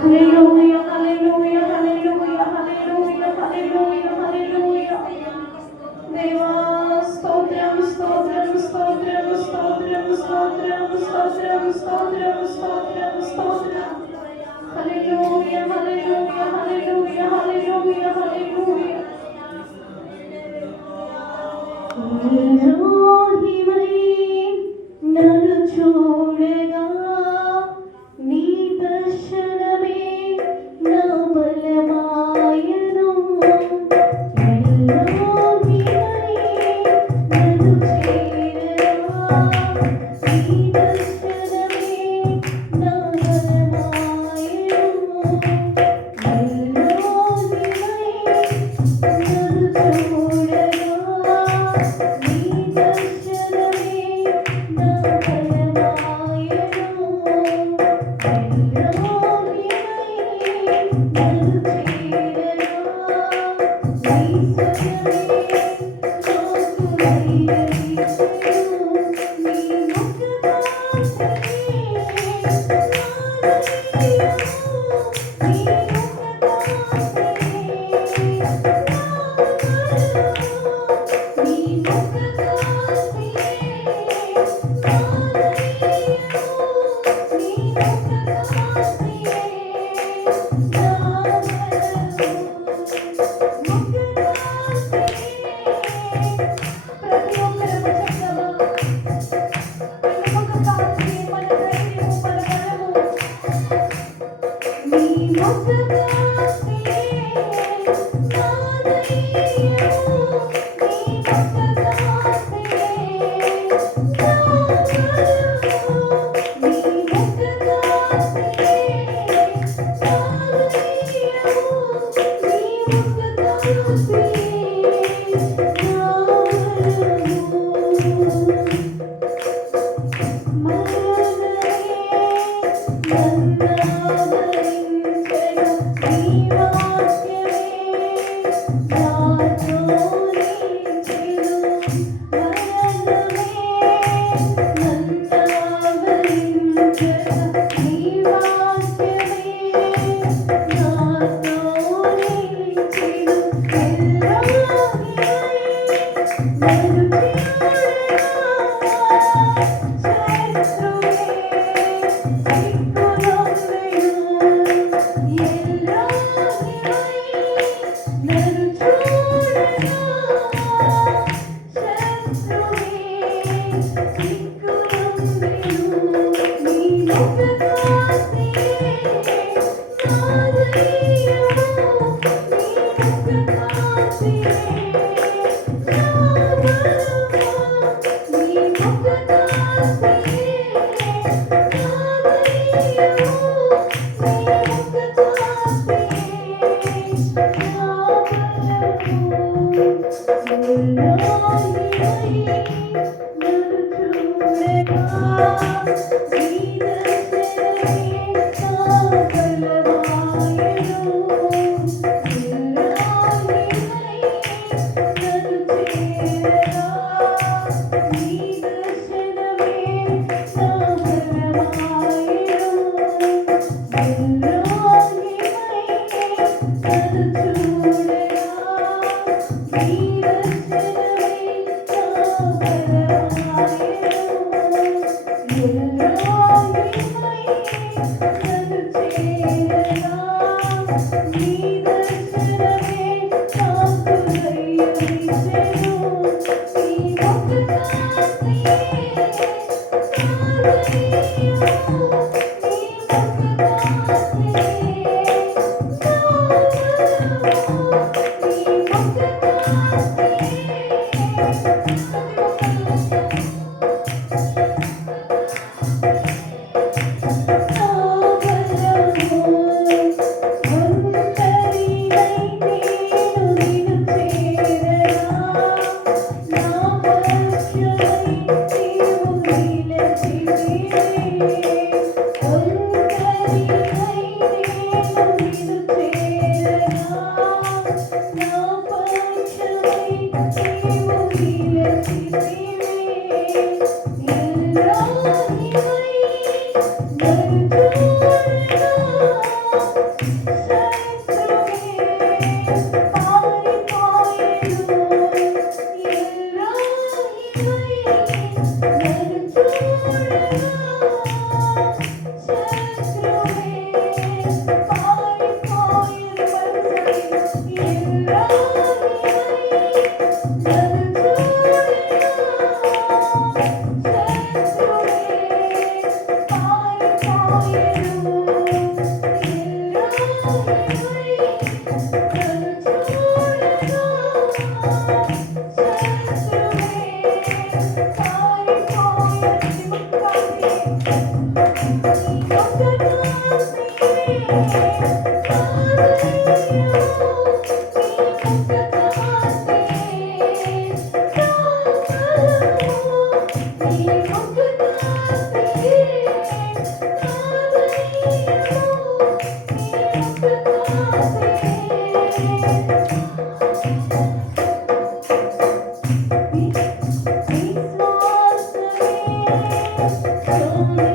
Hallelujah, hallelujah, hallelujah, hallelujah, hallelujah, hallelujah. దేవా స్తోత్రం స్తోత్రం స్తోత్రం స్తోత్రం స్తోత్రం స్తోత్రం స్తోత్రం స్తోత్రం స్తోత్రం. హల్లెలూయా హల్లెలూయా హల్లెలూయా హల్లెలూయా హల్లెలూయా. ఎలోహిమై నన్ను చూడగా నీ దర్శనమే నా బలమాయను. ఎలోహిమై నన్ను చేరగా నీ దర్శనమే నా బలమాయను. ఎలోహిమై నన్ను చూడగా నీ దర్శనమే నా బలమాయను. ఎలోహిమై నన్ను చేరగా నీ స్వరమే నాకు ధైర్యమిచ్చెను. నీ ముఖకాంతియే నా ధైర్యము. నీ ముఖకాంతియే నా బలము. నీ ముఖకాంతియే నా ధైర్యము. నీ ముఖకాంతియే నా బలము. ప్రతి ఒక్కరము చెప్దామా? ఆయన ముఖకాంతియే మన ధైర్యము, మన బలము. నీ ముఖకాంతియే నా ధైర్యము. నీ ముఖకాంతియే నా బలము. నీ ముఖకాంతియే నా ధైర్యము. నీ ముఖకాంతియే నా బలము. మరణమే నన్నావరించెను. నీ వాక్యమే నాతో నిలిచెను. మరణమే నన్నావరించెను. నీ వాక్యమే నాతో నిలిచెను. ఎలోహిమై నన్ను చూడగా శత్రువే సిగ్గునొందెను. ఎలోహిమై నన్ను చూడగా శత్రువే సిగ్గునొందెను. నీ ముఖకాంతియే నా ధైర్యము. నీ ముఖకాంతియే నా బలము. నీ ముఖకాంతియే నా ధైర్యము. నీ ముఖకాంతియే నా బలము. ఎలోహిమై నన్ను చూడగా నీ దర్శనమే నా బలమాయను. ఎలోహిమై నన్ను చేరగా నీ దర్శనమే నా బలమాయను. ఎలోహిమై నన్ను చూడగా నీ దర్శనమే నా బలమాయను. ఎలోహిమై నన్ను చేరగా నీ దర్శనమే నాకు ధైర్యమిచ్చెను. నీ ముఖకాంతియే నా ధైర్యము. నీ ముఖకాంతియే నా బలము. నీ ముఖకాంతియే నా Thank you.